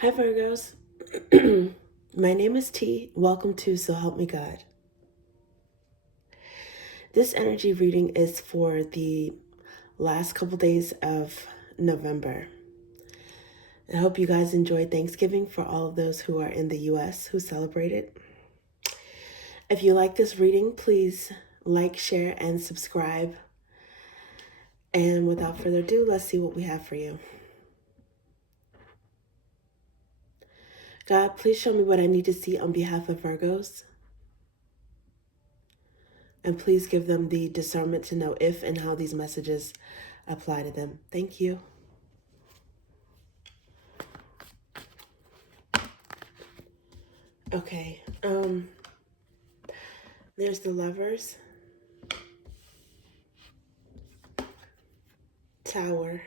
Hi, Virgos. My name is T. Welcome to So Help Me God. This energy reading is for the last couple days of November. I hope you guys enjoyed Thanksgiving for all of those who are in the U.S. who celebrate it. If you like this reading, please like, share, and subscribe. And without further ado, let's see what we have for you. God, please show me what I need to see on behalf of Virgos. And please give them the discernment to know if and how these messages apply to them. Thank you. Okay, there's the Lovers, Tower,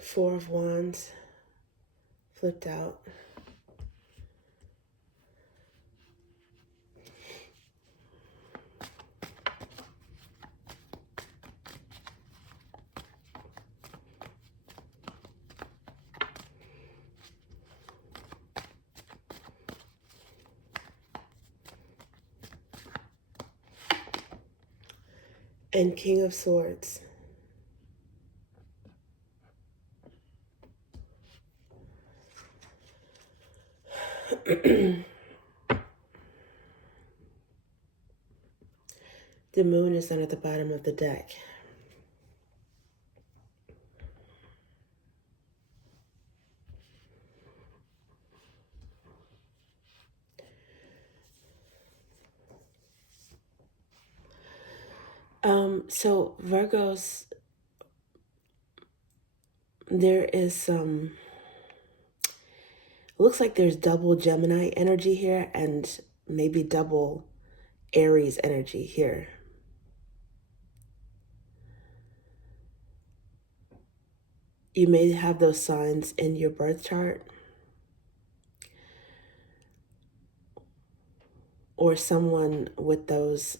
Four of Wands, flipped out, and King of Swords. The Moon is down at the bottom of the deck. So Virgos, there is some, looks like there's double Gemini energy here and maybe double Aries energy here. You may have those signs in your birth chart, or someone with those,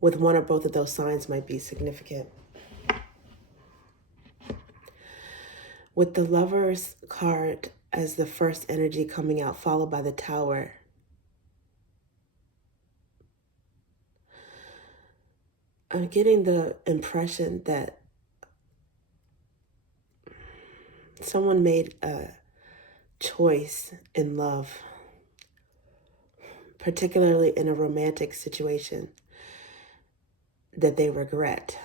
with one or both of those signs might be significant. With the Lovers card as the first energy coming out, followed by the Tower, I'm getting the impression that someone made a choice in love, particularly in a romantic situation, that they regret.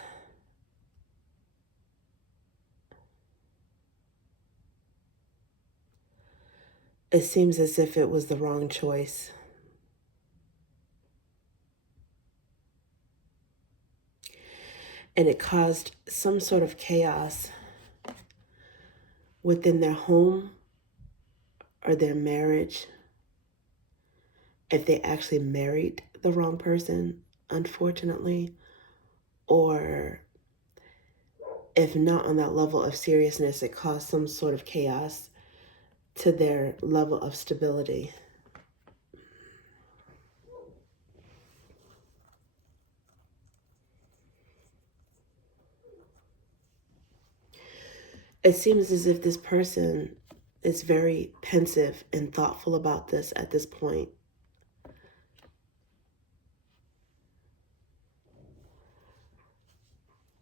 It seems as if it was the wrong choice. And it caused some sort of chaos within their home or their marriage. If they actually married the wrong person, unfortunately, or if not on that level of seriousness, it caused some sort of chaos to their level of stability. It seems as if this person is very pensive and thoughtful about this at this point.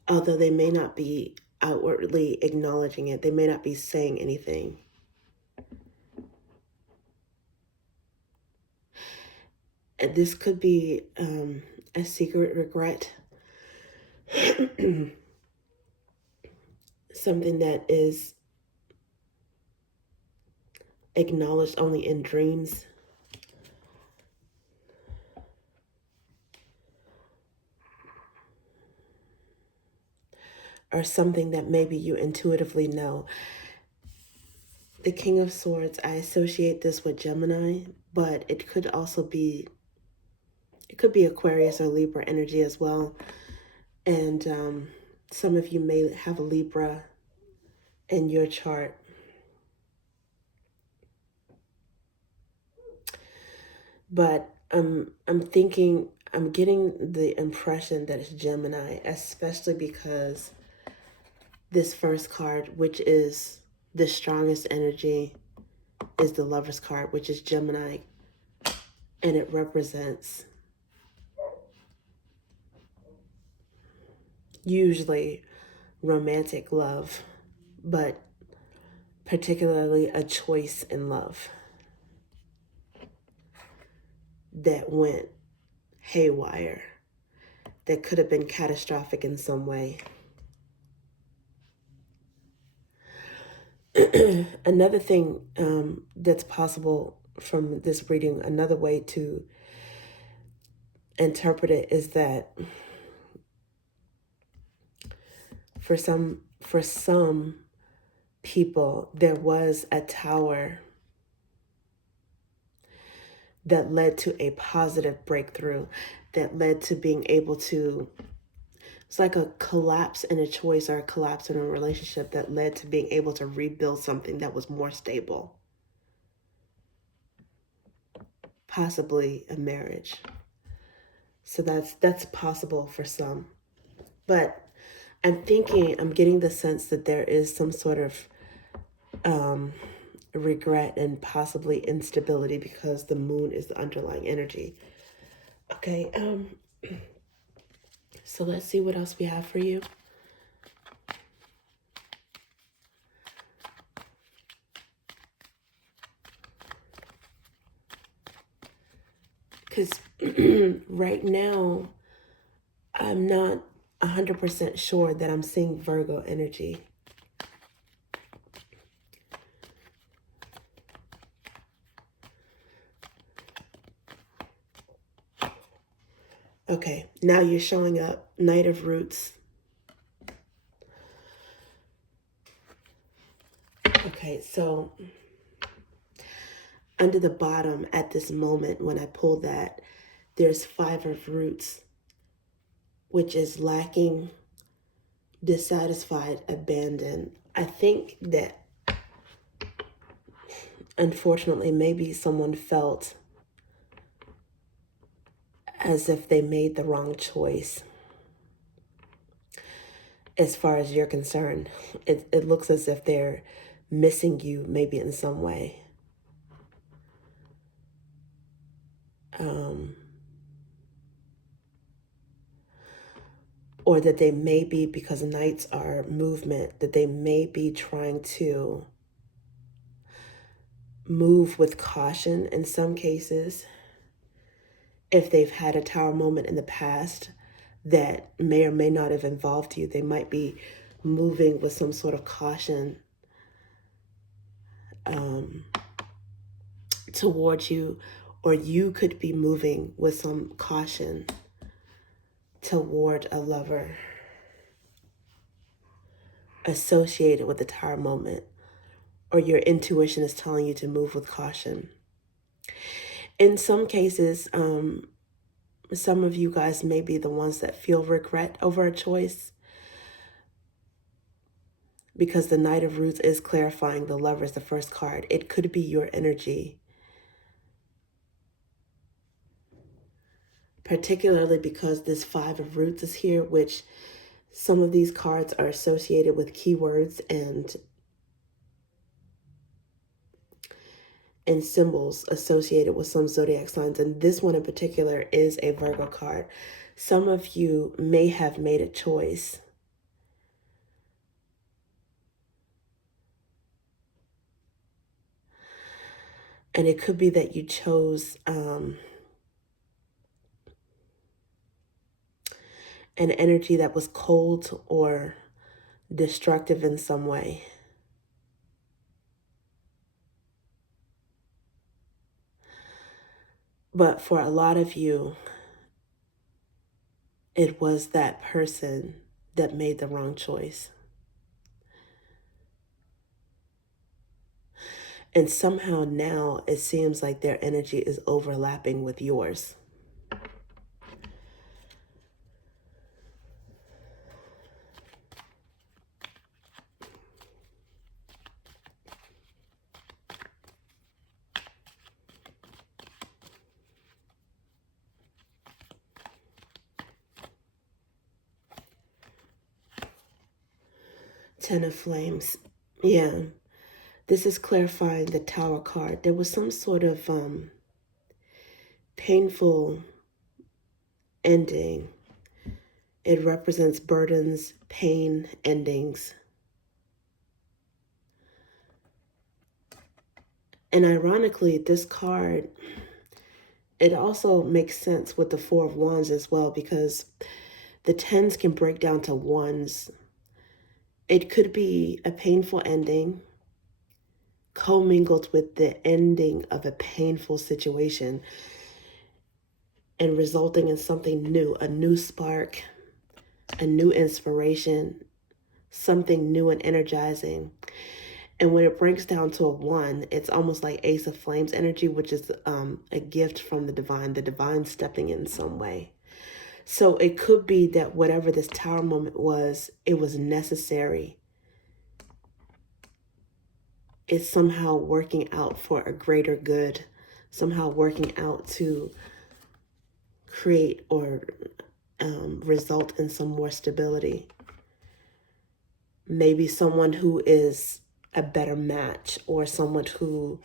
Although they may not be outwardly acknowledging it, they may not be saying anything. And this could be a secret regret. Something that is acknowledged only in dreams. Or something that maybe you intuitively know. The King of Swords, I associate this with Gemini, but it could also be, it could be Aquarius or Libra energy as well. And some of you may have a Libra in your chart. But I'm thinking, I'm getting the impression that it's Gemini, especially because this first card, which is the strongest energy, is the Lover's card, which is Gemini, and it represents usually romantic love, but particularly a choice in love that went haywire, that could have been catastrophic in some way. Another thing that's possible from this reading, another way to interpret it is that for some people, there was a tower that led to a positive breakthrough, that led to being able to, it's like a collapse in a choice or a collapse in a relationship that led to being able to rebuild something that was more stable, possibly a marriage. So that's possible for some. But I'm getting the sense that there is some sort of regret and possibly instability because the moon is the underlying energy. Okay, so let's see what else we have for you. Because right now, I'm not 100% sure that I'm seeing Virgo energy. Okay, now you're showing up, Knight of Roots. Okay, so under the bottom at this moment when I pull that, there's Five of Roots, which is lacking, dissatisfied, abandoned. I think that unfortunately maybe someone felt as if they made the wrong choice. As far as you're concerned, it looks as if they're missing you maybe in some way. Or that they may be, because knights are movement, that they may be trying to move with caution in some cases. If they've had a tower moment in the past that may or may not have involved you, they might be moving with some sort of caution towards you, or you could be moving with some caution toward a lover associated with the tower moment, or your intuition is telling you to move with caution. In some cases, some of you guys may be the ones that feel regret over a choice, because the Knight of Roots is clarifying the Lovers, the first card. It could be your energy, particularly because this Five of Roots is here, which some of these cards are associated with keywords and symbols associated with some zodiac signs. And this one in particular is a Virgo card. Some of you may have made a choice and it could be that you chose an energy that was cold or destructive in some way. But for a lot of you, it was that person that made the wrong choice. And somehow now it seems like their energy is overlapping with yours. Ten of Flames. Yeah. This is clarifying the Tower card. There was some sort of painful ending. It represents burdens, pain, endings. And ironically, this card, it also makes sense with the Four of Wands as well, because the tens can break down to ones. It could be a painful ending commingled with the ending of a painful situation and resulting in something new, a new spark, a new inspiration, something new and energizing. And when it breaks down to a one, it's almost like Ace of Flames energy, which is a gift from the divine stepping in some way. So it could be that whatever this Tower moment was, it was necessary. It's somehow working out for a greater good, somehow working out to create or result in some more stability. Maybe someone who is a better match, or someone who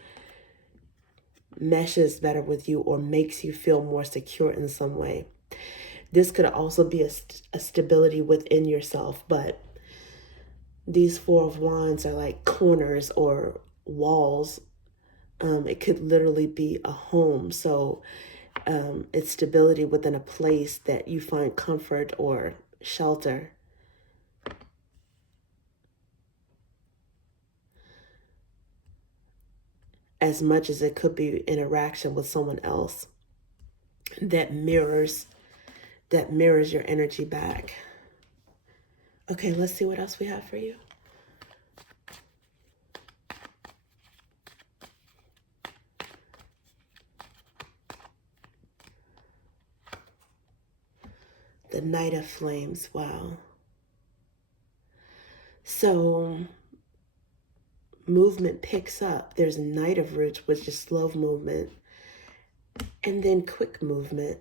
meshes better with you or makes you feel more secure in some way. This could also be a stability within yourself, but these Four of Wands are like corners or walls. It could literally be a home. So it's stability within a place that you find comfort or shelter. As much as it could be interaction with someone else that mirrors your energy back. Okay, let's see what else we have for you. The Knight of Flames. Wow. So movement picks up. There's Knight of Roots, which is slow movement, and then quick movement.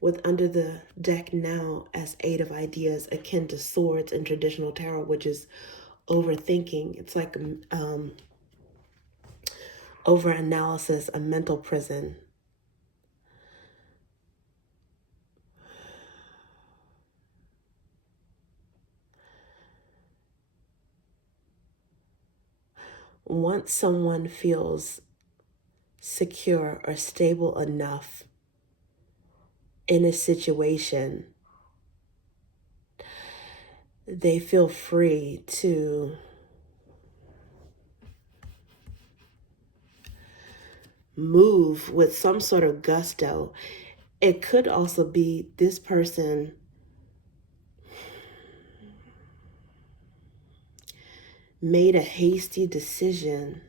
With under the deck now as Eight of Ideas, akin to swords in traditional tarot, which is overthinking. It's like over-analysis, a mental prison. Once someone feels secure or stable enough in a situation, they feel free to move with some sort of gusto. It could also be this person made a hasty decision,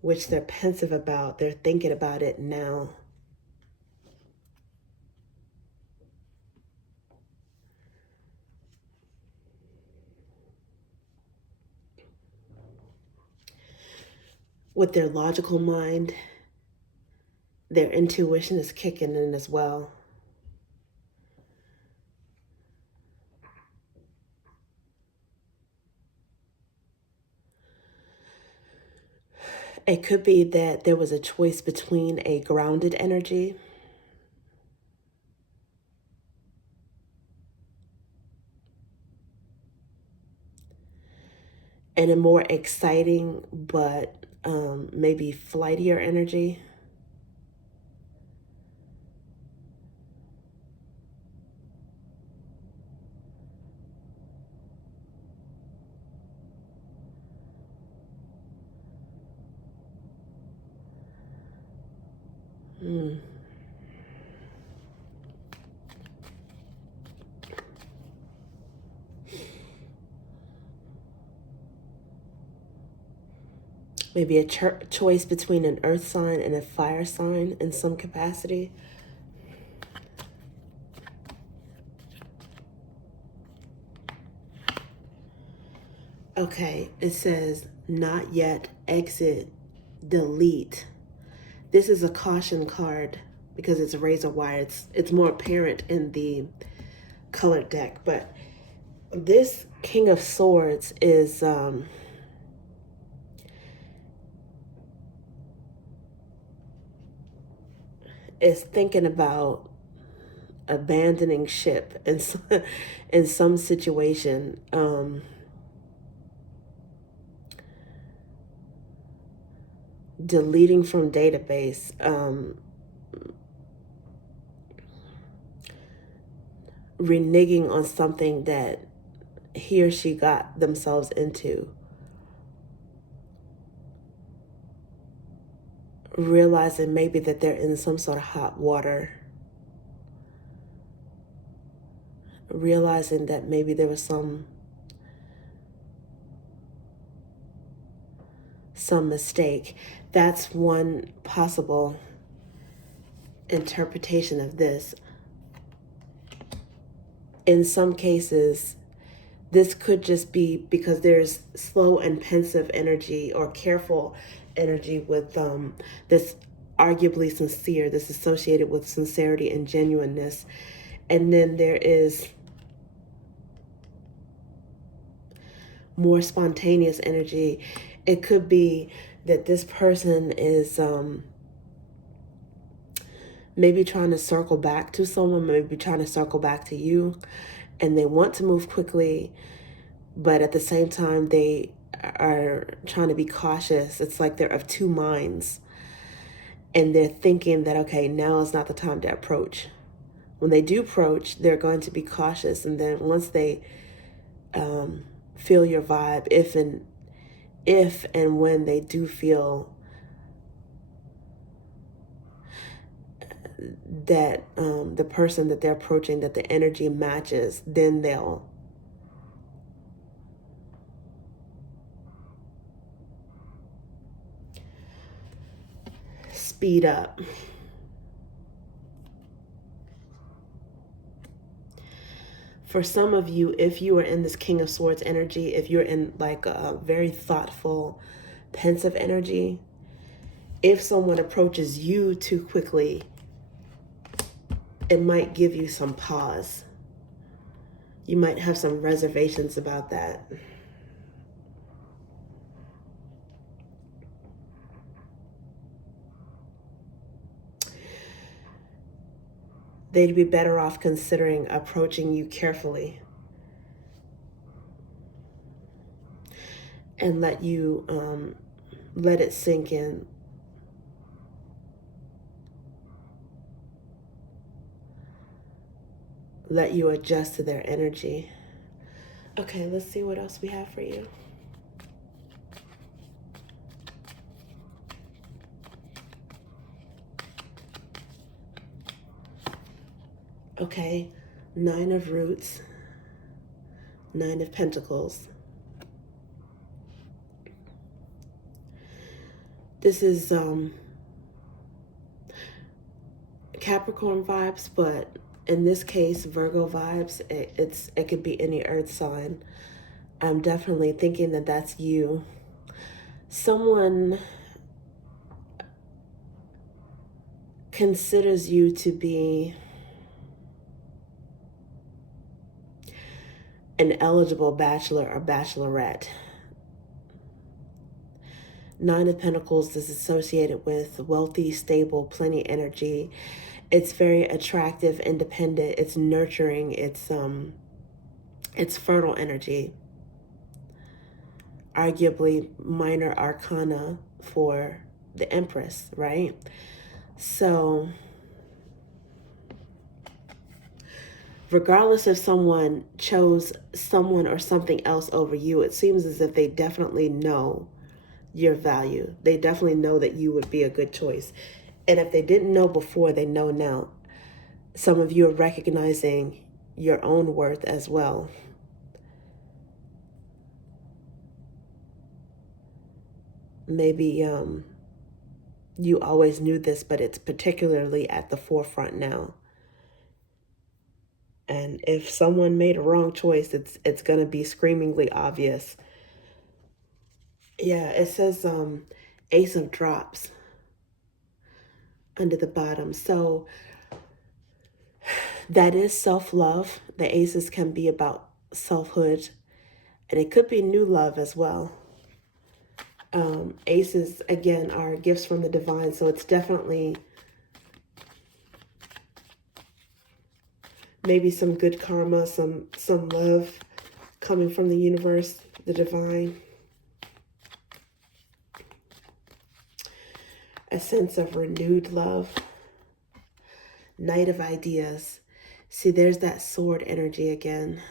which they're pensive about. They're thinking about it now. With their logical mind, their intuition is kicking in as well. It could be that there was a choice between a grounded energy and a more exciting but maybe flightier energy. Maybe a choice between an earth sign and a fire sign in some capacity. Okay, it says not yet, exit, delete. This is a caution card. because it's a razor wire. It's more apparent in the colored deck. But this King of Swords is thinking about abandoning ship in in some situation. Deleting from database, reneging on something that he or she got themselves into, realizing maybe that they're in some sort of hot water, realizing that maybe there was some mistake. That's one possible interpretation of this. In some cases, this could just be because there's slow and pensive energy or careful energy with this arguably sincere, this associated with sincerity and genuineness. And then there is more spontaneous energy. It could be that this person is maybe trying to circle back to someone, maybe trying to circle back to you, and they want to move quickly, but at the same time they are trying to be cautious. It's like they're of two minds, and they're thinking that, okay, now is not the time to approach. When they do approach, they're going to be cautious, and then once they feel your vibe, if and when they do feel that the person that they're approaching, that the energy matches, then they'll speed up. For some of you, if you are in this King of Swords energy, if you're in like a very thoughtful, pensive energy, if someone approaches you too quickly, it might give you some pause. You might have some reservations about that. They'd be better off considering approaching you carefully and let you let it sink in. Let you adjust to their energy. Okay, let's see what else we have for you. Okay, 9 of Roots, 9 of Pentacles. This is Capricorn vibes, but in this case, Virgo vibes. It could be any earth sign. I'm definitely thinking that that's you. Someone considers you to be an eligible bachelor or bachelorette. 9 of Pentacles is associated with wealthy, stable, plenty energy. It's very attractive, independent. It's nurturing. It's fertile energy. Arguably minor arcana for the Empress, right? So regardless if someone chose someone or something else over you, it seems as if they definitely know your value. They definitely know that you would be a good choice. And if they didn't know before, they know now. Some of you are recognizing your own worth as well. Maybe you always knew this, but it's particularly at the forefront now. And if someone made a wrong choice, it's going to be screamingly obvious. Yeah, it says Ace of Drops. under the bottom. So that is self-love. The aces can be about selfhood, and it could be new love as well. Aces, again, are gifts from the divine, so it's definitely maybe some good karma, some love coming from the universe, the divine. A sense of renewed love. Knight of ideas. See, there's that sword energy again.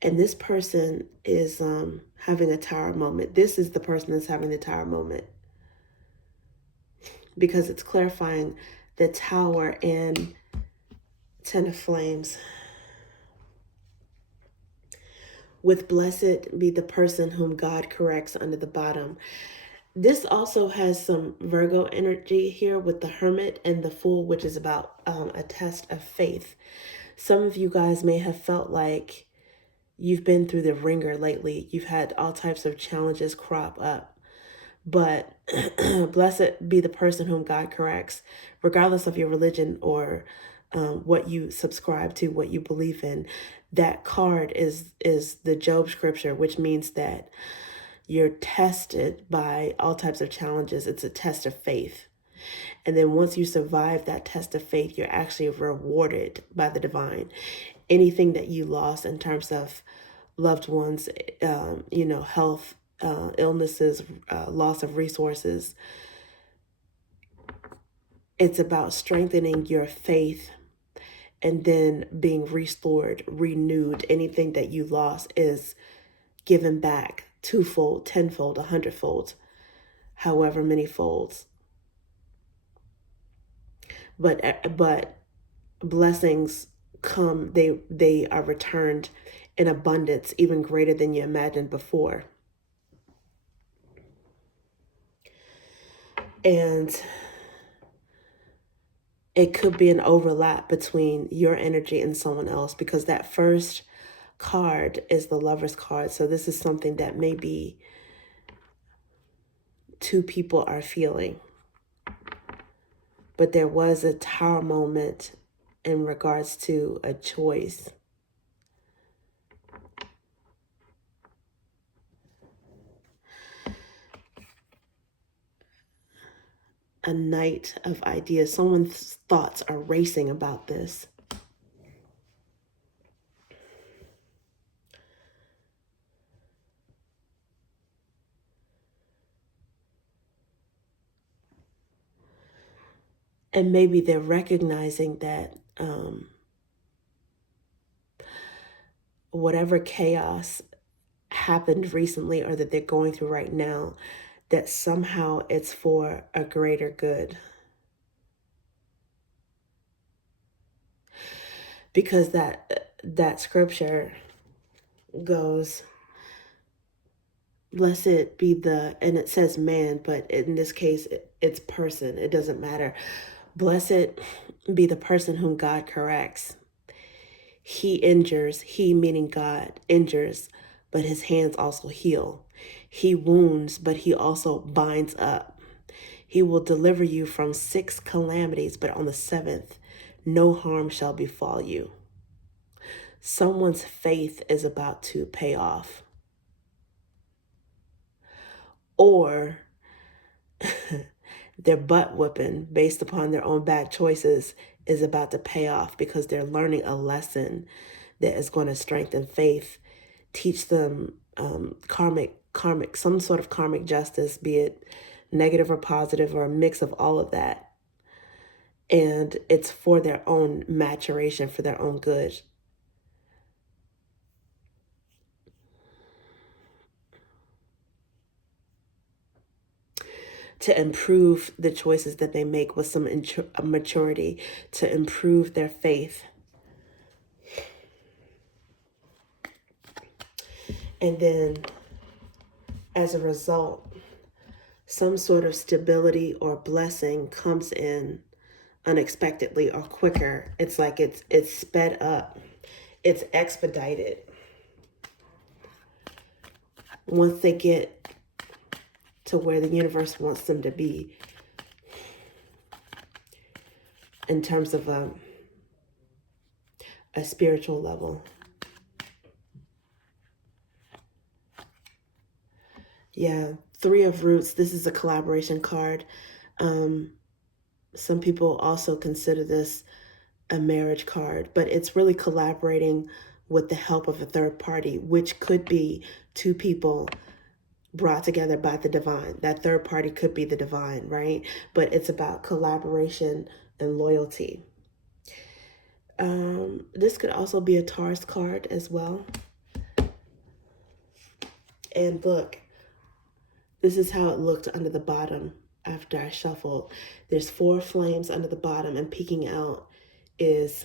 And this person is having a tower moment. This is the person that's having the tower moment, because it's clarifying the tower and Ten of Flames. With blessed be the person whom God corrects under the bottom. This also has some Virgo energy here with the Hermit and the Fool, which is about a test of faith. Some of you guys may have felt like you've been through the ringer lately. You've had all types of challenges crop up. But blessed be the person whom God corrects, regardless of your religion or what you subscribe to, what you believe in. That card is the Job scripture, which means that you're tested by all types of challenges. It's a test of faith. And then once you survive that test of faith, you're actually rewarded by the divine. Anything that you lost in terms of loved ones, health, illnesses, loss of resources, it's about strengthening your faith and then being restored, renewed. Anything that you lost is given back twofold, tenfold, 100-fold, however many folds. But blessings come, they are returned in abundance, even greater than you imagined before. And it could be an overlap between your energy and someone else, because that first card is the Lover's card. So this is something that maybe two people are feeling. But there was a tower moment in regards to a choice. A Knight of ideas. Someone's thoughts are racing about this. And maybe they're recognizing that whatever chaos happened recently or that they're going through right now, that somehow it's for a greater good. Because that scripture goes, blessed be the, and it says man, but in this case, it's person. It doesn't matter. Blessed be the person whom God corrects. He injures, he meaning God, injures, but his hands also heal. He wounds, but he also binds up. He will deliver you from 6 calamities, but on the 7th, no harm shall befall you. Someone's faith is about to pay off. Or their butt whipping based upon their own bad choices is about to pay off, because they're learning a lesson that is going to strengthen faith, teach them karmic, some sort of karmic justice, be it negative or positive or a mix of all of that. And it's for their own maturation, for their own good. To improve the choices that they make with some maturity, to improve their faith. And then, as a result, some sort of stability or blessing comes in unexpectedly or quicker. It's like it's sped up. It's expedited. Once they get to where the universe wants them to be. in terms of a spiritual level. Yeah, Three of Roots. This is a collaboration card. Some people also consider this a marriage card, but it's really collaborating with the help of a third party, which could be two people brought together by the divine. That third party could be the divine, right? But it's about collaboration and loyalty. This could also be a Taurus card as well. And look, this is how it looked under the bottom after I shuffled. There's 4 flames under the bottom, and peeking out is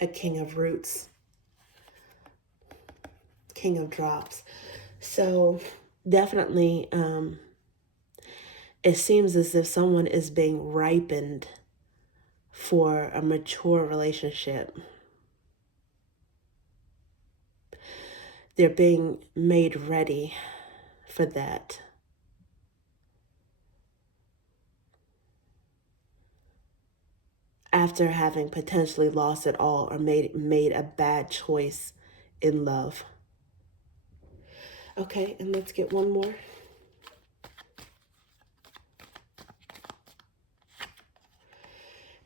a King of Roots, King of Drops. So definitely, it seems as if someone is being ripened for a mature relationship. They're being made ready for that. After having potentially lost it all or made a bad choice in love. Okay, and let's get one more.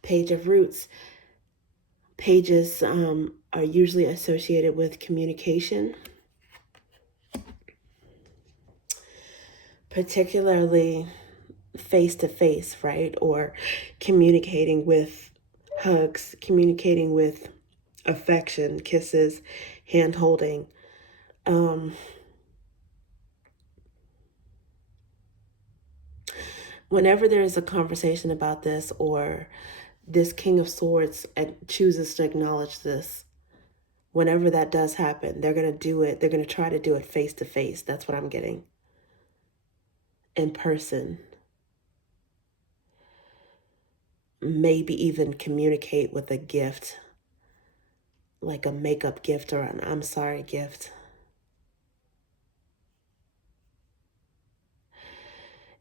Page of Roots. Pages are usually associated with communication, particularly face-to-face, right? Or communicating with hugs, communicating with affection, kisses, hand-holding. Whenever there is a conversation about this, or this King of Swords chooses to acknowledge this, whenever that does happen, they're going to do it. They're going to try to do it face to face. That's what I'm getting. In person. Maybe even communicate with a gift, like a makeup gift or an I'm sorry gift.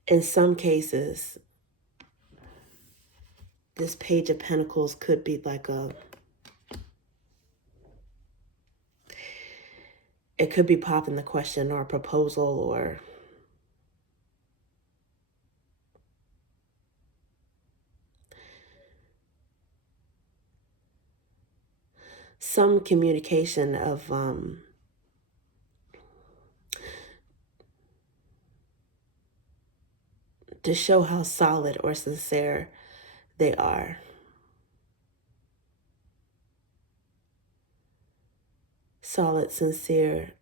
In some cases, this Page of Pentacles could be like it could be popping the question or a proposal, or some communication of to show how solid or sincere they are. Solid, sincere.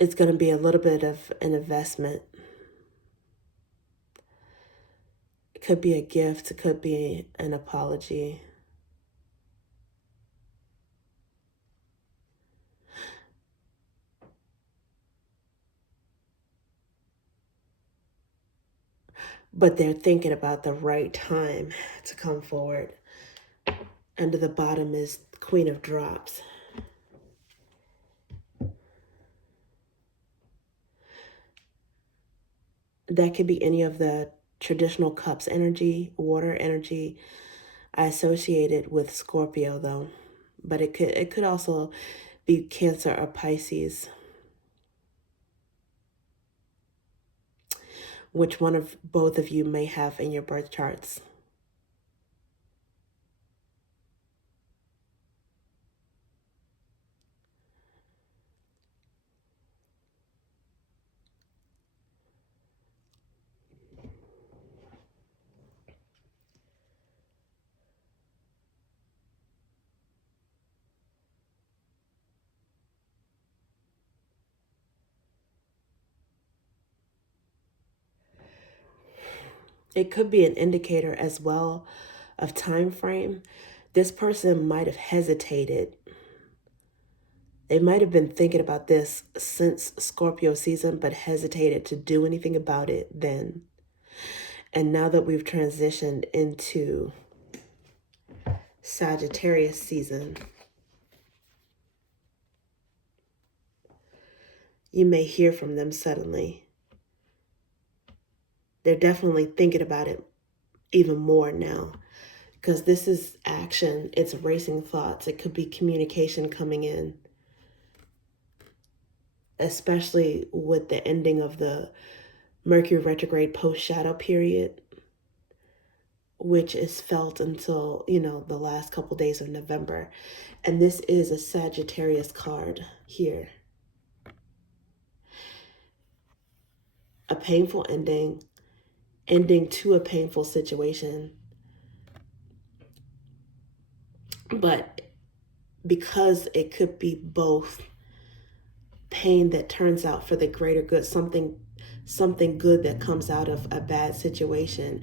It's going to be a little bit of an investment. It could be a gift. It could be an apology. But they're thinking about the right time to come forward. Under the bottom is Queen of Drops. That could be any of the traditional cups energy, water energy. I associate it with Scorpio though, but it could also be Cancer or Pisces. Which one of both of you may have in your birth charts. It could be an indicator as well of time frame. This person might have hesitated. They might have been thinking about this since Scorpio season, but hesitated to do anything about it then. And now that we've transitioned into Sagittarius season, you may hear from them suddenly. They're definitely thinking about it even more now, because this is action. It's racing thoughts. It could be communication coming in, especially with the ending of the Mercury retrograde post-shadow period, which is felt until, the last couple days of November. And this is a Sagittarius card here. A painful ending to a painful situation. But because it could be both pain that turns out for the greater good, something good that comes out of a bad situation,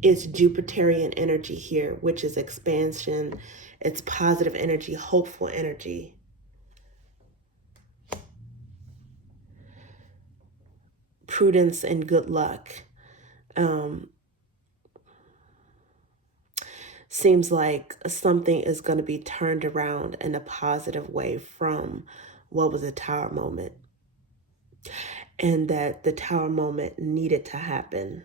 it's Jupiterian energy here, which is expansion. It's positive energy, hopeful energy. Prudence and good luck. Seems like something is going to be turned around in a positive way from what was a Tower moment. And that the Tower moment needed to happen.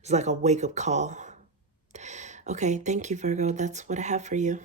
It's like a wake-up call. Okay, thank you, Virgo. That's what I have for you.